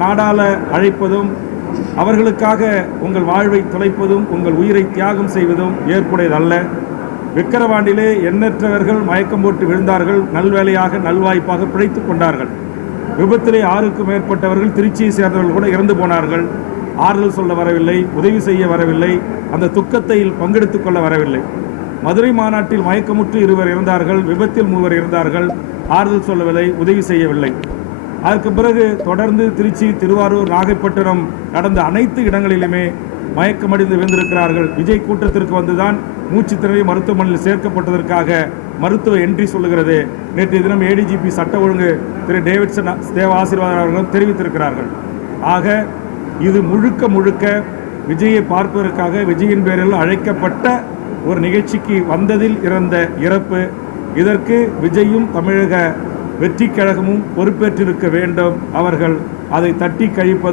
நாடாள அழைப்பதும் அவர்களுக்காக உங்கள் வாழ்வை தொலைப்பதும் உங்கள் உயிரை தியாகம் செய்வதும் ஏற்புடையதல்ல. விக்கிரவாண்டிலே எண்ணற்றவர்கள் மயக்கம் போட்டு விழுந்தார்கள். நல்வேளையாக நல்வாய்ப்பாக பிழைத்துக் கொண்டார்கள். விபத்திலே 6க்கும் மேற்பட்டவர்கள் திருச்சியை சேர்ந்தவர்கள் கூட இறந்து போனார்கள். ஆறுதல் சொல்ல வரவில்லை, உதவி செய்ய வரவில்லை, அந்த துக்கத்தில் பங்கெடுத்துக் கொள்ள வரவில்லை. மதுரை மாநாட்டில் மயக்கமுற்று 2 இறந்தார்கள், விபத்தில் 3 இறந்தார்கள். ஆறுதல் சொல்லவில்லை, உதவி செய்யவில்லை. அதற்கு பிறகு தொடர்ந்து திருச்சி, திருவாரூர், நாகைப்பட்டினம் நடந்த அனைத்து இடங்களிலுமே மயக்கமடைந்து விழுந்திருக்கிறார்கள். விஜய் கூட்டத்திற்கு வந்துதான் மூச்சு திணறி மருத்துவமனையில் சேர்க்கப்பட்டதற்காக மருத்துவ என்ட்ரி சொல்லுகிறது. நேற்றைய தினம் ஏடிஜிபி சட்ட ஒழுங்கு திரு டேவிட்சன் தேவ ஆசீர்வாதம் அவர்களும் தெரிவித்திருக்கிறார்கள். ஆக இது முழுக்க விஜயை பார்ப்பதற்காக விஜயின் பேரில் அழைக்கப்பட்ட ஒரு நிகழ்ச்சிக்கு வந்ததில் இருந்த இறப்பு. இதற்கு விஜயும் தமிழக வெற்றி கழகமும் பொறுப்பேற்றிருக்க வேண்டும். அவர்கள் அதை தட்டி கழிப்பதும்